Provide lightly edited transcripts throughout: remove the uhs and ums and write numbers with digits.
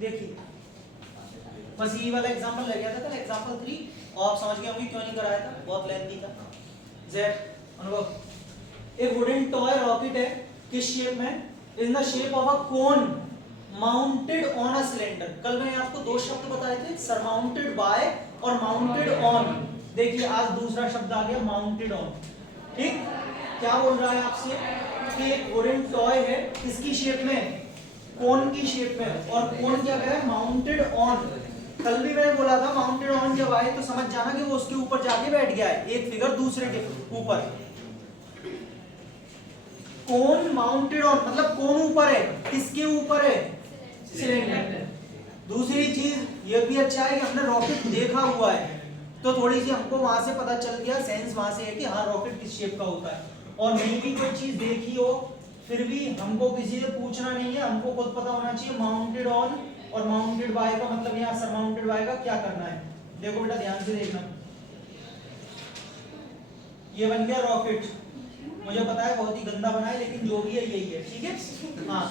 देखिए बस यही वाला एग्जांपल लग गया था कल एग्जांपल 3 और आप समझ गए होंगे क्यों नहीं कराया था, बहुत लेंथी था। जेड अनुभव एक वुडन टॉय रॉकेट है किस शेप में, in the shape of a cone mounted on a cylinder. कल मैंने आपको दो शब्द बताए थे, सरमाउंटेड बाय और माउंटेड ऑन। देखिए आज दूसरा शब्द आ गया माउंटेड ऑन। ठीक, क्या बोल रहा है आपसे कि एक वुडन टॉय है किसकी शेप में, कोन की शेप में, और कोन क्या है माउंटेड ऑन। कल भी मैंने बोला था माउंटेड ऑन जब आए तो समझ जाना कि वो उसके ऊपर जाके बैठ गया है, एक फिगर दूसरे के ऊपर। कोन माउंटेड ऑन मतलब कोन ऊपर है, किसके ऊपर है, सिलेंडर। दूसरी चीज ये भी अच्छा है कि हमने रॉकेट देखा हुआ है तो थोड़ी सी हमको वहां से पता चल गया, सेंस वहां से है कि हाँ रॉकेट किस शेप का होता है। और नहीं भी कोई चीज देखी हो फिर भी हमको किसी से पूछना नहीं है, हमको खुद पता होना चाहिए माउंटेड ऑन और माउंटेड बाय का मतलब यहाँ सरमाउंटेड बाय का क्या करना है। देखो बेटा ध्यान से देखना, ये बन गया रॉकेट, मुझे पता है बहुत ही गंदा बना है लेकिन जो भी है यही है, ठीक है। हाँ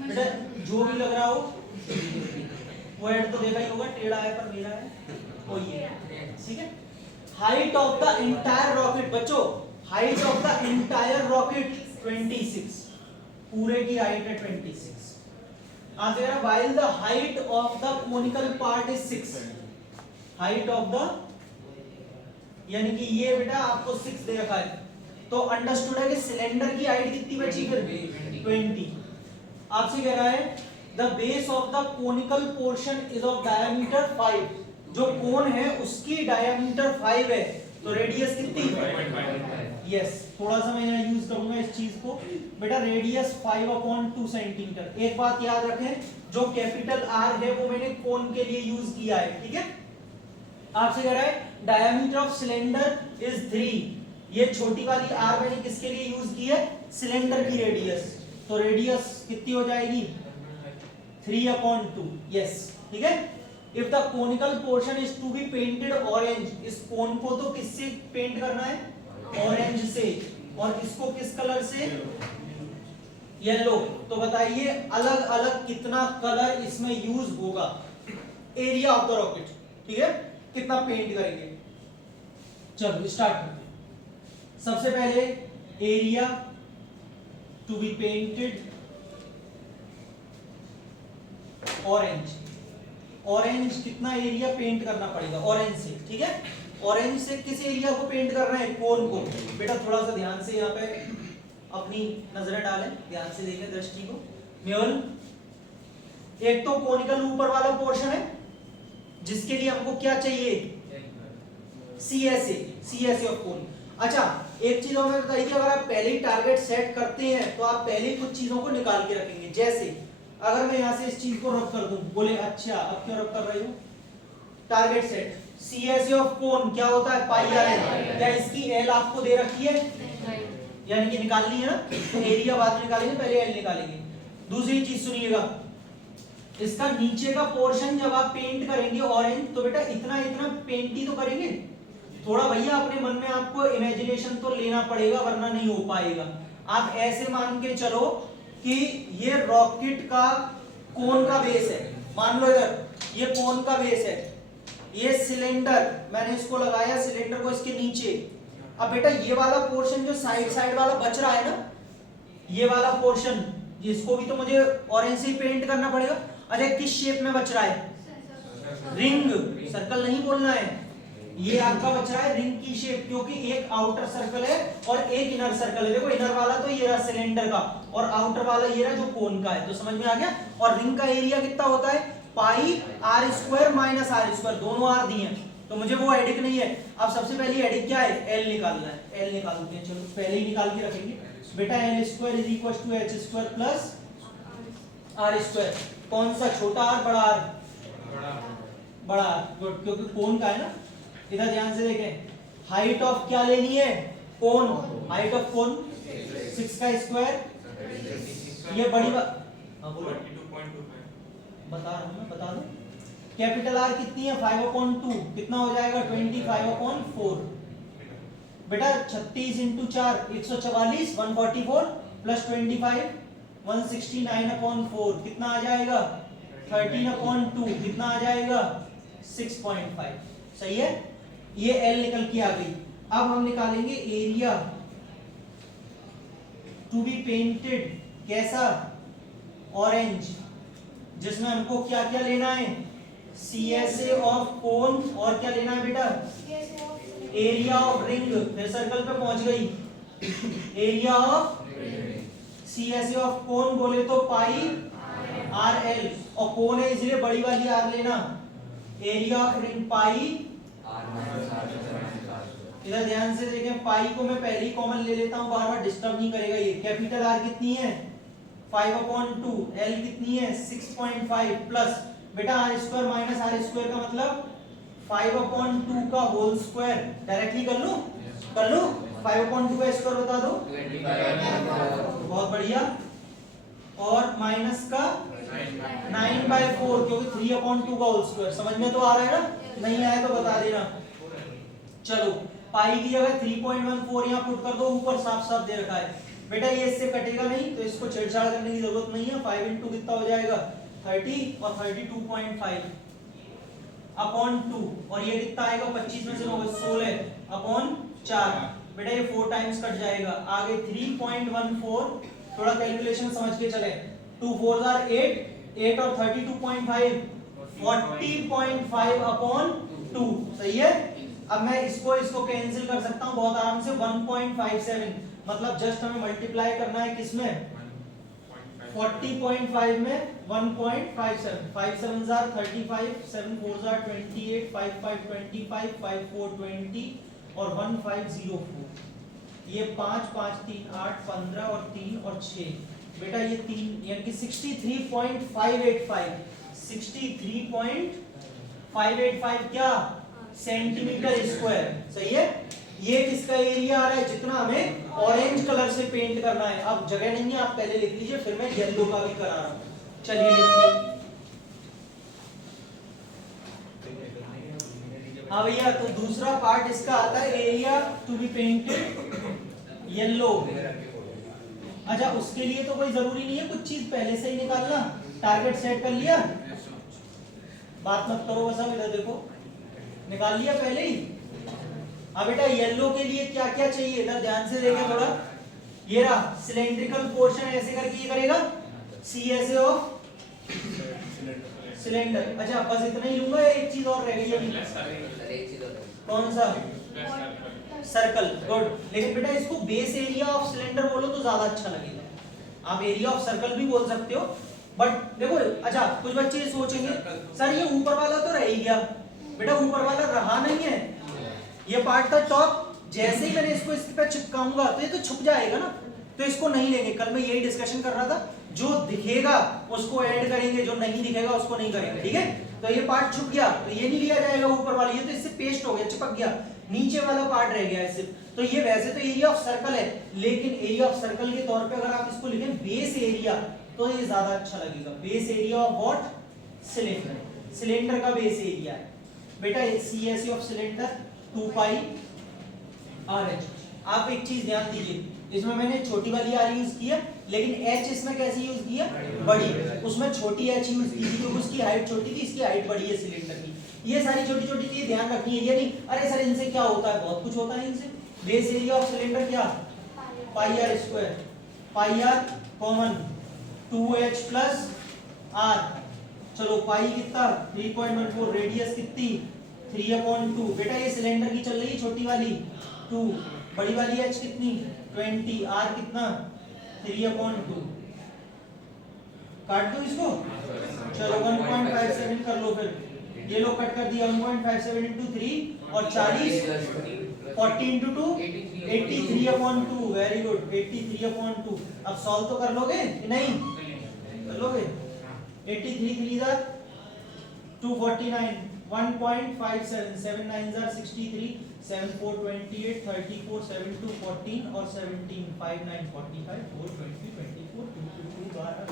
बेटा जो भी लग रहा हो वो हेड तो देखा ही होगा, टेढ़ा है पर मेरा है वो ये है, ठीक है। Height of the entire rocket बच्चों, height of the entire rocket 26, पूरे की हाइट है 26। आंसर है while the height of the conical part is 6, height of the यानी कि ये बेटा आपको 6 दे रखा है तो अंडरस्टूड है कि सिलेंडर की हाइट कितनी बची फिर 20। आपसे कह रहा है the base of the conical portion is of diameter 5, जो कोन है उसकी डायमीटर 5 है तो रेडियस कितनी, यस थोड़ा सा मैं यहाँ यूज करूंगा इस चीज को बेटा, रेडियस 5/2 सेंटीमीटर। एक बात याद रखें जो कैपिटल आर है वो मैंने कोन के लिए यूज किया है, ठीक है। आपसे कह रहा है डायमीटर ऑफ सिलेंडर इज 3, ये छोटी वाली आर मैंने किसके लिए यूज की है, सिलेंडर की रेडियस, तो रेडियस कितनी हो जाएगी 3/2, यस ठीक है। If the conical portion is to be painted orange, इस कोन को तो किससे पेंट करना है, ऑरेंज से, और इसको किस कलर से, येलो। तो बताइए अलग अलग कितना कलर इसमें यूज होगा, एरिया ऑफ द रॉकेट, ठीक है, कितना पेंट करेंगे। चलो स्टार्ट करते हैं। सबसे पहले area to be painted orange, orange कितना एरिया पेंट करना पड़ेगा ऑरेंज से, ठीक है। ऑरेंज से किस एरिया को पेंट करना है, कोन को। बेटा थोड़ा सा ध्यान से यहाँ पे अपनी नजरें डालें, ध्यान से देखें दृष्टि को। मेहुल, एक तो कोनिकल ऊपर वाला पोर्शन है जिसके लिए हमको क्या चाहिए, CSA ऑफ कोन। अच्छा एक चीज हमें बताइए कि अगर आप पहले ही टारगेट सेट करते हैं तो आप पहले ही कुछ चीजों को निकाल के रखेंगे। जैसे अगर मैं यहाँ से इस चीज को रब कर दूं, बोले अच्छा अब क्यों रब कर रही हूँ, target set CSA of cone क्या होता है, पाई r। क्या इसकी L आपको दे रखी है, यानी कि निकालनी है ना, तो एरिया बाद में निकालेंगे, पहले L निकालेंगे। दूसरी चीज सुनिएगा, इसका नीचे का पोर्शन जब आप पेंट करेंगे ऑरेंज तो बेटा इतना इतना पेंट ही तो करेंगे, थोड़ा भैया अपने मन में आपको इमेजिनेशन तो लेना पड़ेगा वरना नहीं हो पाएगा। आप ऐसे मान के चलो कि ये रॉकेट का कोन का बेस है, मान लो इधर ये कोन का बेस है, ये सिलेंडर मैंने इसको लगाया, सिलेंडर को इसके नीचे। अब बेटा ये वाला पोर्शन जो साइड साइड वाला बच रहा है ना, ये वाला पोर्शन जिसको भी तो मुझे ऑरेंज से पेंट करना पड़ेगा। अरे किस शेप में बच रहा है, रिंग, सर्कल नहीं बोलना है, ये आपका बच रहा है रिंग की शेप, क्योंकि एक आउटर सर्कल है और एक इनर सर्कल है। देखो इनर वाला तो ये रहा सिलेंडर का और आउटर वाला ये रहा जो कोन का है, तो समझ में आ गया। और रिंग का एरिया कितना होता है, पाई r² माइनस r², दोनों r दिए हैं तो मुझे वो एडिक नहीं है। अब सबसे पहले एडिक क्या है, L निकालना है, L निकालते हैं, चलो पहले ही निकाल के रखेंगे बेटा। L² is equal to h² plus r²। कौन सा, छोटा r बड़ा r, बड़ा r, गुड, क्योंकि कोन का है ना। इधर ध्यान से देखें, हाइट ऑफ क्या लेनी है, कोन, हाइट ऑफ कोन 6 का स्क्वायर, ये बड़ी बात, हाँ बोलो, बता रहा हूं मैं, बता दो। कैपिटल आर कितनी है 5/2, कितना हो जाएगा 25/4। बेटा 36 × 4 144, 144 प्लस 25 169/4 कितना आ जाएगा 13/2 कितना आ जाएगा 6.5। सही है, ये L निकल के आ गई। अब हम निकालेंगे एरिया टू बी पेंटेड, कैसा, ऑरेंज, जिसमें हमको क्या क्या लेना है, CSA ऑफ कोन, और क्या लेना है बेटा, एरिया ऑफ रिंग, फिर सर्कल पे पहुंच गई, area of CSA of cone बोले तो पाई RL, और कोन है इसलिए बड़ी वाली R लेना, एरिया ऑफ रिंग पाई, इधर ध्यान से देखें, पाई को मैं पहले ही कॉमन ले लेता हूं, बार बार डिस्टर्ब नहीं करेगा ये। कैपिटल R कितनी है 5/2, L कितनी है 6.5 प्लस बेटा R² माइनस R² का मतलब 5/2 का होल स्क्वायर, डायरेक्टली कर लूं 5/2 का स्क्वायर बता दो 25, बहुत बढ़िया, और माइनस का 9/4 क्योंकि 3/2 का होल स्क्वायर। समझ में तो आ रहा है ना, नहीं आया तो बता देना। चलो पाई की जगह 3.14 यहाँ पुट कर दो, ऊपर साफ साफ दे रखा है बेटा, ये इससे कटेगा नहीं तो इसको छेड़छाड़ करने की जरूरत नहीं है। 5 इंटू कितना हो जाएगा 30 और 32.5 अपॉन 2, और ये कितना आएगा 25 में से 16/4 बेटा, ये 4 टाइम्स कट जाएगा। आगे 3.14, थोड़ा कैलकुलेशन समझ के चले, 2 4 आर 8 और 32.5 40.5/2। सही है, अब मैं इसको कैंसिल कर सकता हूं बहुत आराम से, 1.57, मतलब जस्ट हमें मल्टीप्लाई करना है किसमें 40.5 में 1.57, 5 7 आर 35, 7 4 आर 28, 5 5 25, 5 4 20 और 1504, ये 5 5 3 8 15 और 3 और 6 बेटा, ये 3 यानी कि 63.585, 63.585 क्या सेंटीमीटर स्क्वायर। सही है, ये किसका एरिया आ रहा है, जितना हमें ऑरेंज कलर से पेंट करना है। अब जगह नहीं है, आप पहले लिख लीजिए, फिर मैं येलो का भी करा रहा हूं। चलिए लिखिए। हाँ भैया, तो दूसरा पार्ट इसका आता है area to be painted yellow. अच्छा, उसके लिए तो कोई जरूरी नहीं है कुछ चीज पहले से ही निकालना, टारगेट सेट कर लिया, बात मत करो बस। अब इधर देखो, निकाल लिया पहले ही। अब बेटा येलो के लिए क्या क्या चाहिए, इधर ध्यान से देखें थोड़ा, ये रहा सिलेंड्रिकल पोर्शन, ऐसे करके ये करेगा CSA ऑफ सिलेंडर। अच्छा बस इतना ही लूंगा, एक चीज और रह गई है, कौन सा, सर्कल। गुड, लेकिन बेटा इसको बेस एरिया ऑफ सिलेंडर बोलो तो ज्यादा अच्छा लगेगा। आप एरिया ऑफ सर्कल भी बोल सकते हो, बट देखो अच्छा कुछ बच्चे ये सोचेंगे सर ये ऊपर वाला तो रह ही गया, बेटा ऊपर वाला रहा नहीं है, ये पार्ट था टॉप, जैसे ही मैंने इसको इस पे चिपकाऊंगा तो ये तो छुप जाएगा ना, तो इसको नहीं लेंगे। कल मैं यही डिस्कशन कर रहा था, जो दिखेगा उसको ऐड करेंगे, जो नहीं दिखेगा उसको नहीं करेंगे, ठीक है। तो ये पार्ट छुप गया तो ये नहीं लिया जाएगा ऊपर वाला, ये तो इससे पेस्ट हो गया, चिपक गया, नीचे वाला पार्ट रह गया इससे। तो ये वैसे तो एरिया ऑफ सर्कल है, लेकिन एरिया ऑफ सर्कल के तौर पे अगर आप इसको लिखें बेस एरिया तो ये ज्यादा अच्छा लगेगा। Base area of what, cylinder, cylinder का बेस एरिया है बेटा CSA of cylinder 2 pi RH। आप एक चीज ध्यान दीजिए, इसमें मैंने छोटी वाली R यूज की है, लेकिन H इसमें कैसे यूज की है, बड़ी, उसमें छोटी H यूज की थी क्योंकि उसकी हाइट छोटी थी, इसकी हाइट बड़ी है सिलेंडर की। ये सारी छोटी छोटी चीजें ध्यान रखनी है, ये नहीं अरे सर इनसे क्या होता है, बहुत कुछ होता है इनसे। बेस एरिया ऑफ सिलेंडर क्या, पाई R स्क्वायर, पाई R common 2H plus R, चलो पाई कितना 3.14, रेडियस कितनी 3/2, बेटा ये सिलेंडर की चल रही है छोटी वाली 2, बड़ी वाली H कितनी 20, R कितना 3/2, काट दो इसको, चलो 1.57 कर लो, फिर ये लो कट कर दिया, 1.57 into 3 और 40, 40 into 2 83/2, वेरी गुड 83/2। अब सॉल्व तो कर लोगे कि नहीं, कर लोगे, 83 3 are 249, 1.57, 7 9 are 63, 7 4 28, 34 7 2 14 और 17 5 9 45, 4 20 24, 2 2 2 12,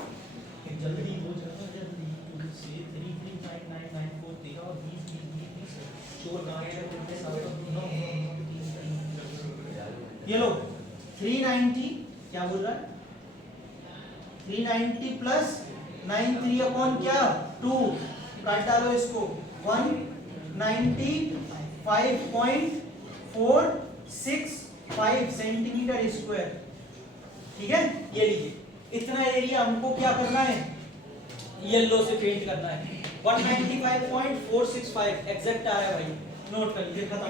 जल्दी हो जाओ जल्दी, 2 से 3 3 9 9 9 4 13 और 20 20 20 4 9 9 ये लो 390, क्या बोल रहा है 390 प्लस 93 अपॉन क्या 2, काट डालो इसको 195.465 सेंटीमीटर स्क्वायर। ठीक है, ये लीजिए इतना एरिया हमको क्या करना है, येलो से पेंट करना है। 195.465 एग्जैक्ट आ रहा है भाई, नोट कर लीजिए, खत्म।